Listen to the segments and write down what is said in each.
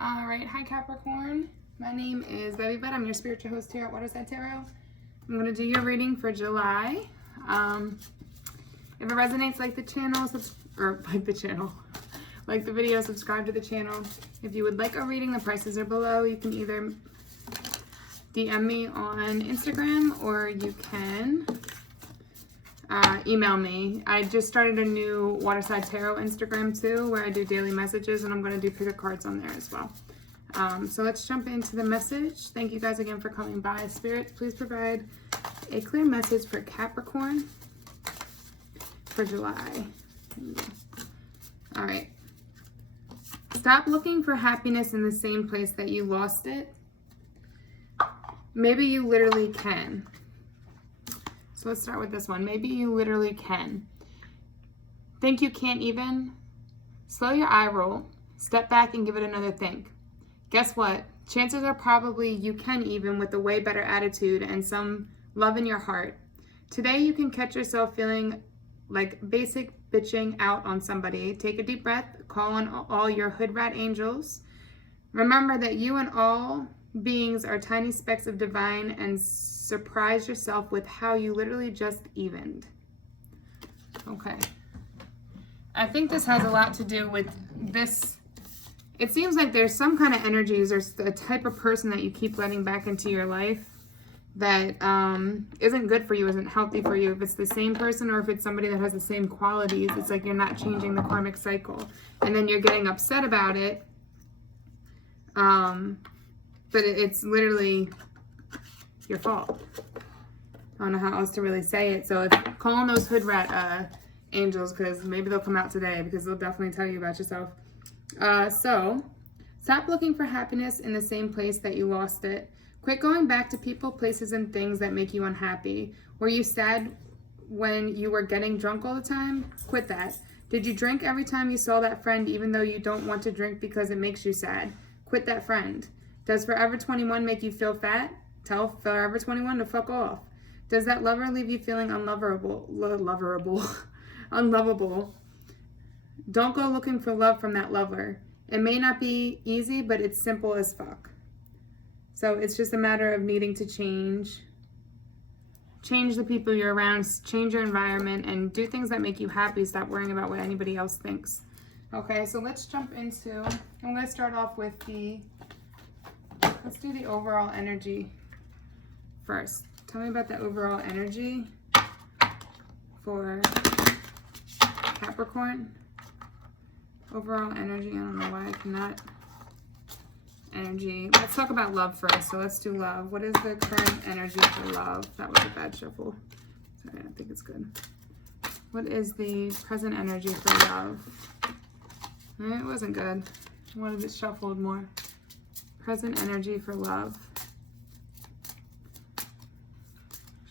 All right, hi Capricorn. My name is bevybud. I'm your spiritual host here at Waterside Tarot. I'm going to do your reading for July. If it resonates, like the video, subscribe to the channel. If you would like a reading, the prices are below. You can either DM me on Instagram or you can email me. I just started a new Waterside Tarot Instagram too, where I do daily messages, and I'm going to do pick a cards on there as well. So let's jump into the message. Thank you guys again for coming by. Spirits, please provide a clear message for Capricorn for July. All right. Stop looking for happiness in the same place that you lost it. Maybe you literally can. So let's start with this one. Maybe you literally can. Think you can't even? Slow your eye roll. Step back and give it another think. Guess what? Chances are probably you can even with a way better attitude and some love in your heart. Today you can catch yourself feeling like basic bitching out on somebody. Take a deep breath. Call on all your hood rat angels. Remember that you and all beings are tiny specks of divine, and surprise yourself with how you literally just evened. Okay. I think this has a lot to do with this. It seems like there's some kind of energies or a type of person that you keep letting back into your life that isn't good for you, isn't healthy for you. If it's the same person or if it's somebody that has the same qualities, it's like you're not changing the karmic cycle. And then you're getting upset about it. But it's literally your fault. I don't know how else to really say it. So call on those hood rat angels, because maybe they'll come out today, because they'll definitely tell you about yourself. So stop looking for happiness in the same place that you lost it. Quit going back to people, places, and things that make you unhappy. Were you sad when you were getting drunk all the time? Quit that. Did you drink every time you saw that friend, even though you don't want to drink because it makes you sad? Quit that friend. Does Forever 21 make you feel fat? Tell Forever 21 to fuck off. Does that lover leave you feeling unlovable? Unlovable. Don't go looking for love from that lover. It may not be easy, but it's simple as fuck. So it's just a matter of needing to change the people you're around, change your environment, and do things that make you happy. Stop worrying about what anybody else thinks. Okay, so let's jump into, I'm going to start off with let's do the overall energy first. Tell me about the overall energy for Capricorn. Overall energy, I don't know why I cannot. Energy. Let's talk about love first. So let's do love. What is the current energy for love? That was a bad shuffle. Sorry, I don't think it's good. What is the present energy for love? It wasn't good. I wanted it shuffled more. Present energy for love.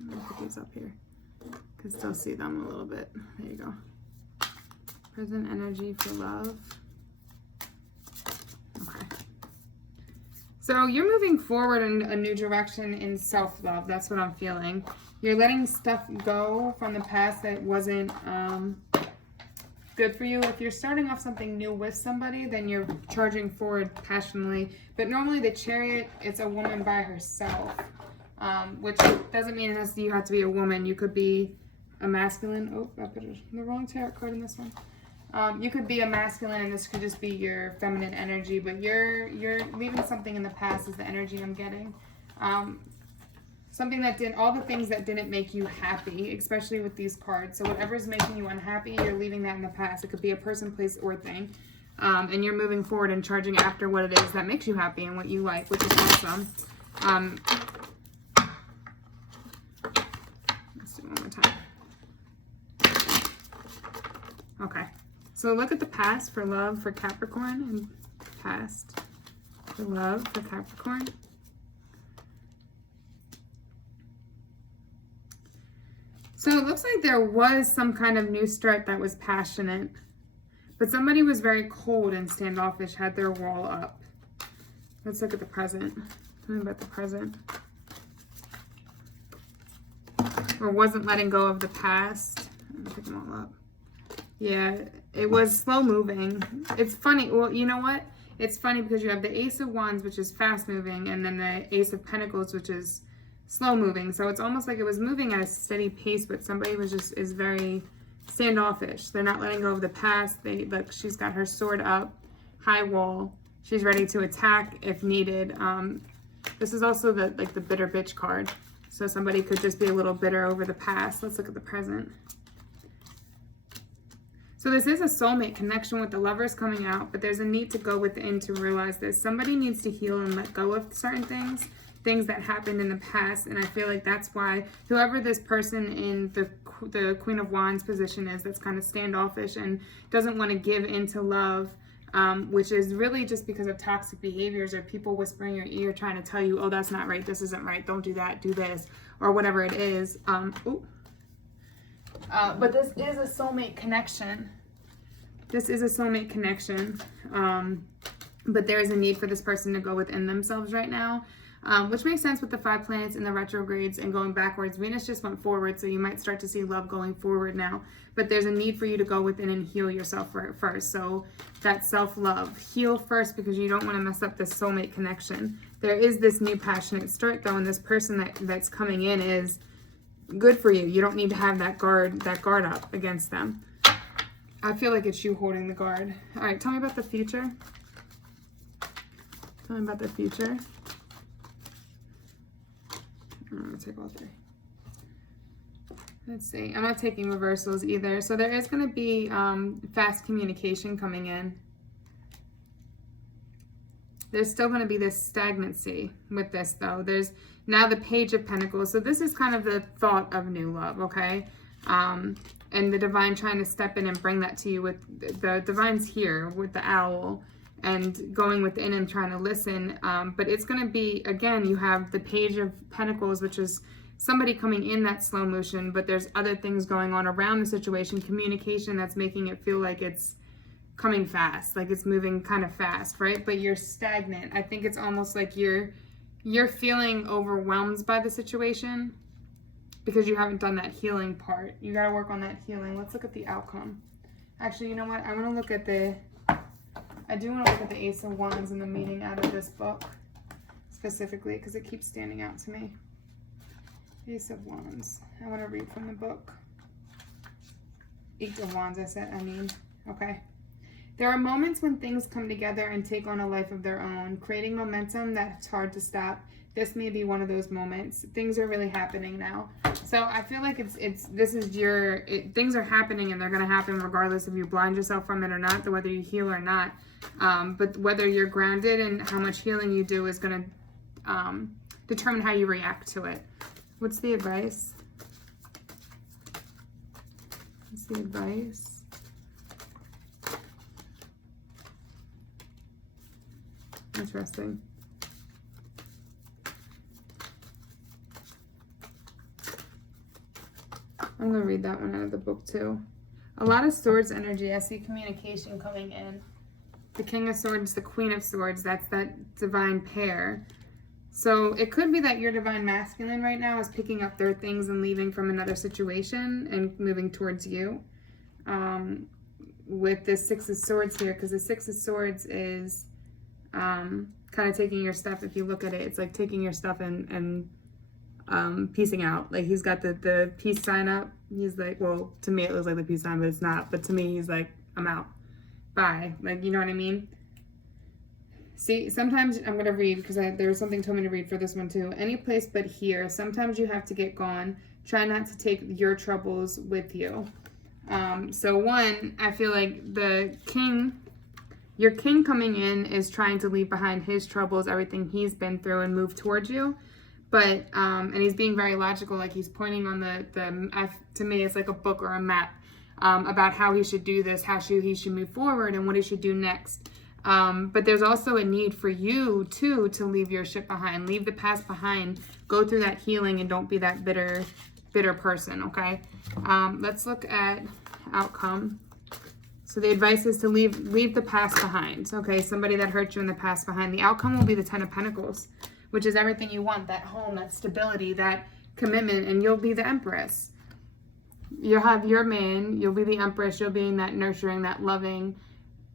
I'm going to put these up here. You can still see them a little bit. There you go. Present energy for love. Okay. So you're moving forward in a new direction in self-love. That's what I'm feeling. You're letting stuff go from the past that wasn't good for you. If you're starting off something new with somebody, then you're charging forward passionately. But normally the Chariot, it's a woman by herself, which doesn't mean you have to be a woman. You could be a masculine. Oh, I put the wrong tarot card in this one. You could be a masculine, and this could just be your feminine energy, but you're leaving something in the past is the energy I'm getting. Something that all the things that didn't make you happy, especially with these cards. So whatever's making you unhappy, you're leaving that in the past. It could be a person, place, or thing. And you're moving forward and charging after what it is that makes you happy and what you like, which is awesome. Let's do it one more time. Okay. So look at the past for love for Capricorn and past for love for Capricorn. So it looks like there was some kind of new start that was passionate, but somebody was very cold and standoffish, had their wall up. Let's look at the present. Tell me about the present. Or wasn't letting go of the past. Let me pick them all up. Yeah, it was slow moving. It's funny. Well, you know what? it's funny because you have the Ace of Wands, which is fast moving, and then the Ace of Pentacles, which is slow moving. So it's almost like it was moving at a steady pace, but somebody is very standoffish. They're not letting go of the past. Look, she's got her sword up, high wall. She's ready to attack if needed. This is also the bitter bitch card. So somebody could just be a little bitter over the past. Let's look at the present. So this is a soulmate connection with the Lovers coming out, but there's a need to go within to realize this. Somebody needs to heal and let go of certain things that happened in the past, and I feel like that's why whoever this person in the Queen of Wands position is, that's kind of standoffish and doesn't want to give into love, which is really just because of toxic behaviors or people whispering in your ear trying to tell you, oh, that's not right, this isn't right, don't do that, do this, or whatever it is. But this is a soulmate connection. This is a soulmate connection. But there is a need for this person to go within themselves right now, which makes sense with the 5 planets in the retrogrades and going backwards. Venus just went forward, so you might start to see love going forward now. But there's a need for you to go within and heal yourself first. So that self-love. Heal first because you don't want to mess up this soulmate connection. There is this new passionate start, though, and this person that's coming in is good for you. You don't need to have that guard up against them. I feel like it's you holding the guard. All right, tell me about the future. Tell me about the future. I'm going to take all 3. Let's see. I'm not taking reversals either. So there is going to be fast communication coming in. There's still going to be this stagnancy with this, though. There's now the Page of Pentacles. So this is kind of the thought of new love, okay? And the Divine trying to step in and bring that to you with the Divine's here with the owl and going within and trying to listen. But it's going to be, again, you have the Page of Pentacles, which is somebody coming in that slow motion, but there's other things going on around the situation, communication that's making it feel like it's coming fast, like it's moving kind of fast, right? But you're stagnant. I think it's almost like you're feeling overwhelmed by the situation because you haven't done that healing part. You got to work on that healing. Let's look at the outcome. Actually, you know what? I want to look at I do want to look at the Ace of Wands in the meeting out of this book specifically because it keeps standing out to me. Ace of Wands. I want to read from the book. 8 of Wands, I mean. Okay. There are moments when things come together and take on a life of their own, creating momentum that's hard to stop. This may be one of those moments. Things are really happening now. So I feel like things are happening and they're going to happen regardless if you blind yourself from it or not, whether you heal or not. But whether you're grounded and how much healing you do is going to determine how you react to it. What's the advice? What's the advice? Interesting. I'm going to read that one out of the book too. A lot of Swords energy. I see communication coming in. The King of Swords, the Queen of Swords. That's that divine pair. So it could be that your divine masculine right now is picking up their things and leaving from another situation and moving towards you. With this 6 of Swords here, because the 6 of Swords is kind of taking your stuff. If you look at it, it's like taking your stuff and peacing out. Like he's got the peace sign up. He's like, well, to me it looks like the peace sign, but it's not. But to me, he's like, I'm out. Bye. Like, you know what I mean? See, sometimes I'm going to read because there was something told me to read for this one too. Any place but here. Sometimes you have to get gone. Try not to take your troubles with you. So one, I feel like your king coming in is trying to leave behind his troubles, everything he's been through, and move towards you. But, and he's being very logical, like he's pointing on to me, it's like a book or a map about how he should do this, how he should move forward, and what he should do next. But there's also a need for you too to leave your shit behind, leave the past behind, go through that healing, and don't be that bitter person, okay? Let's look at outcome. So the advice is to leave the past behind, okay? Somebody that hurt you in the past behind. The outcome will be the 10 of Pentacles, which is everything you want, that home, that stability, that commitment, and you'll be the Empress. You'll have your man, you'll be the Empress, you'll be that nurturing, that loving,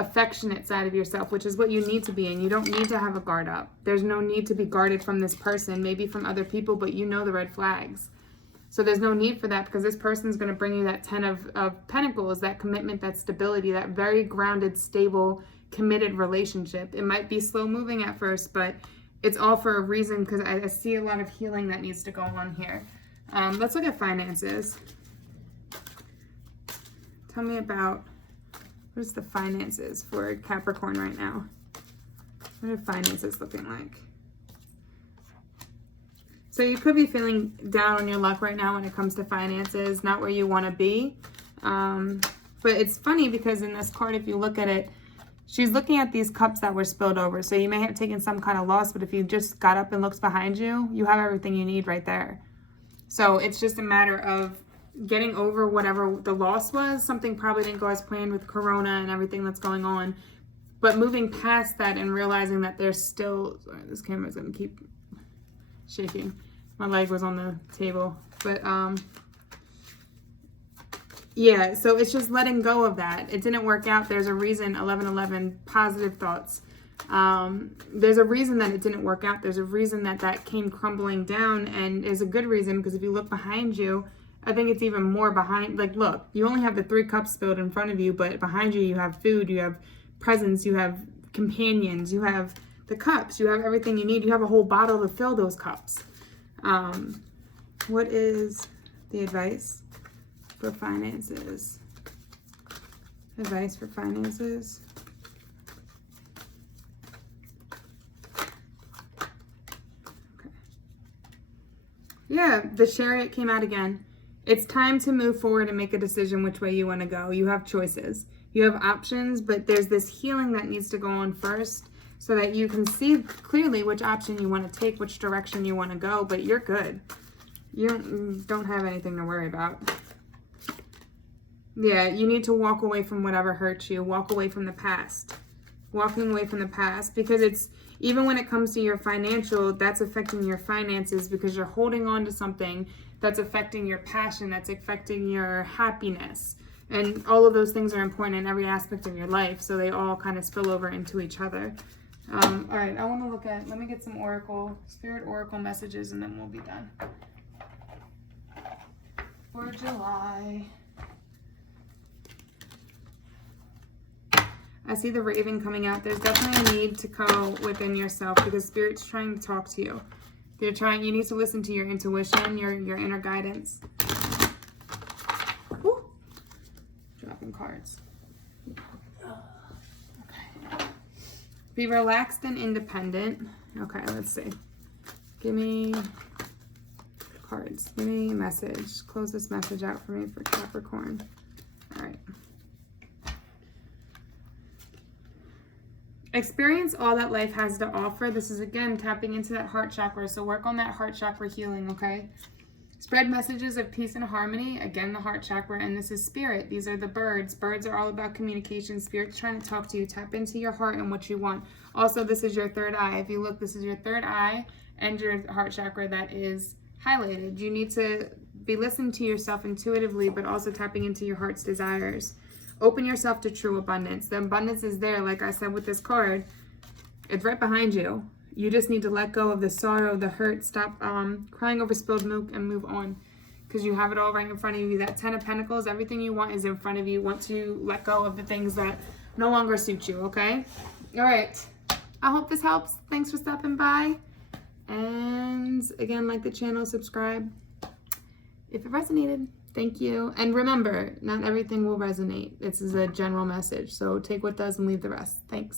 affectionate side of yourself, which is what you need to be. And you don't need to have a guard up. There's no need to be guarded from this person, maybe from other people, but you know the red flags. So there's no need for that, because this person's going to bring you that 10 of Pentacles, that commitment, that stability, that very grounded, stable, committed relationship. It might be slow moving at first, but it's all for a reason, because I see a lot of healing that needs to go on here. Let's look at finances. Tell me about, what is the finances for Capricorn right now? What are finances looking like? So you could be feeling down on your luck right now when it comes to finances, not where you want to be. But it's funny because in this card, if you look at it, she's looking at these cups that were spilled over. So you may have taken some kind of loss, but if you just got up and looked behind you, you have everything you need right there. So it's just a matter of getting over whatever the loss was. Something probably didn't go as planned with Corona and everything that's going on. But moving past that and realizing that there's still, sorry, this camera's going to keep shaking. My leg was on the table. But yeah, so it's just letting go of that. It didn't work out. There's a reason. 1111, positive thoughts. There's a reason that it didn't work out. There's a reason that that came crumbling down, and is a good reason, because if you look behind you, I think it's even more behind. Like, look, you only have the 3 cups spilled in front of you, but behind you, you have food, you have presents, you have companions, you have the cups, you have everything you need. You have a whole bottle to fill those cups. What is the advice for finances? Advice for finances. Okay. Yeah, the Chariot came out again. It's time to move forward and make a decision which way you want to go. You have choices. You have options, but there's this healing that needs to go on first so that you can see clearly which option you want to take, which direction you want to go, but you're good. You don't have anything to worry about. Yeah, you need to walk away from whatever hurts you. Walk away from the past. Walking away from the past, because it's, even when it comes to your financial, that's affecting your finances, because you're holding on to something that's affecting your passion, that's affecting your happiness. And all of those things are important in every aspect of your life, so they all kind of spill over into each other. All right, I want to look at, let me get some Spirit Oracle messages, and then we'll be done. For July. I see the Raven coming out. There's definitely a need to go within yourself, because Spirit's trying to talk to you. You need to listen to your intuition, your inner guidance. Woo. Dropping cards. Okay. Be relaxed and independent. Okay, let's see. Give me cards. Give me a message. Close this message out for me for Capricorn. All right. Experience all that life has to offer. This is, again, tapping into that heart chakra. So work on that heart chakra healing, okay? Spread messages of peace and harmony. Again, the heart chakra. And this is Spirit. These are the birds. Birds are all about communication. Spirit's trying to talk to you. Tap into your heart and what you want. Also, this is your third eye. If you look, this is your third eye and your heart chakra that is highlighted. You need to be listening to yourself intuitively, but also tapping into your heart's desires. Open yourself to true abundance. The abundance is there, like I said with this card. It's right behind you. You just need to let go of the sorrow, the hurt. Stop crying over spilled milk and move on, because you have it all right in front of you. That 10 of Pentacles, everything you want is in front of you once you let go of the things that no longer suit you, okay? All right. I hope this helps. Thanks for stopping by. And again, like the channel, subscribe if it resonated. Thank you. And remember, not everything will resonate. This is a general message. So take what does and leave the rest. Thanks.